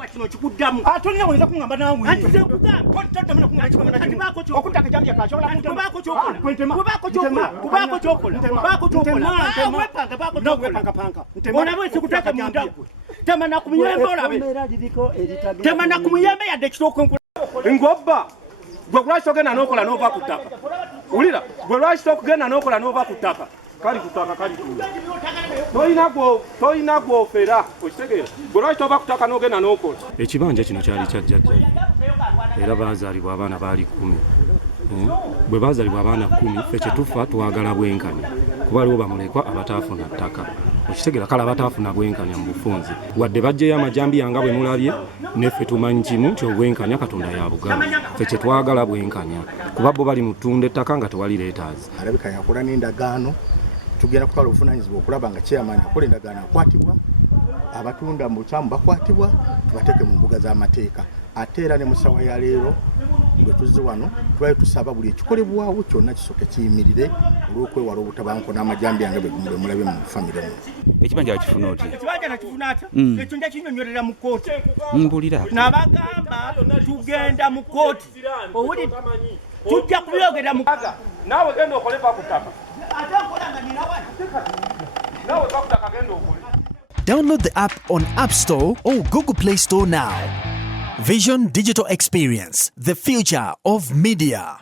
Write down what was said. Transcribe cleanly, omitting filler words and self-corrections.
kuwa kino kikuddamu. Atolina weza kungamba nawe. Anti sekuga. Kontata mna kungamba kingamba nakino. Bako chokola. Okutaka jambi akachola kutema. Bako chokola. Bako chokola. Bako chokola. Wepanga bako chokola. Wepanga panga. Onawe sikutaka mundaku. Tema na kumuyembe olabe. Tema na kumuyembe ya dekitoko nkula. Ngobba. Gwe lwaki ogenda n'okola n'ova ku ttaka. Wulira, gwe lwaki okugenda n'okola n'ova ku ttaka. Kali ku ttaka kali kuula. Toyina gw'ofera, okitegeera. Gwe lwaki tova ku ttaka n'ogenda n'okola. Ekibanja kino kyali kya jjajja. Era baazaalibwa abaana baali 10. Bwe baazaalibwa abaana 10, ffe kye tufa twagala bwenkanya. Kuba waliwo bamulekwa abataafuna ttaka. Okitegeera kale abataafuna bwenkanya mu bufunze. Wadde bajjeyo amajambiya nga bwe mulabye, neffe tumanyi kimu nti obwenkanya Katonda yabugaana. Ffe kye twagala bwenkanya. Kuba bo bali mu ttunda ettaka nga tewali leetaazi. Alabika yakola n'endagaano. Tugenda kutwala obuvunaanyizibwa okulaba nga chairman akola endagaano akwatibwa. Abatunda mu bukyamu bakwatibwa, tubateeke mu mbuga z'amateeka. Ate era ne mu ssaawa ya leero bwe tuzze wano twali tusaba buli ekikolebwawo kyonna kisooke kiyimirire olw'okwewala obutabanguko n'amajambi yange bwe mulabe mu famire mu. Ekibanja bakifuna oti? Ekibanja nakifuna ata? Ekyo nja kinyonyolera mu kkooti. Mbulira. N'abagamba tugenda mu kkooti. Owulidde? Tujja kubyogera mu kkooti. Naawe genda okole va ku ttaka. Ate nkola nga nina wano. Naawe va ku ttaka genda okole. Download the app on App Store or Google Play Store now. Vision Digital Experience, the future of media.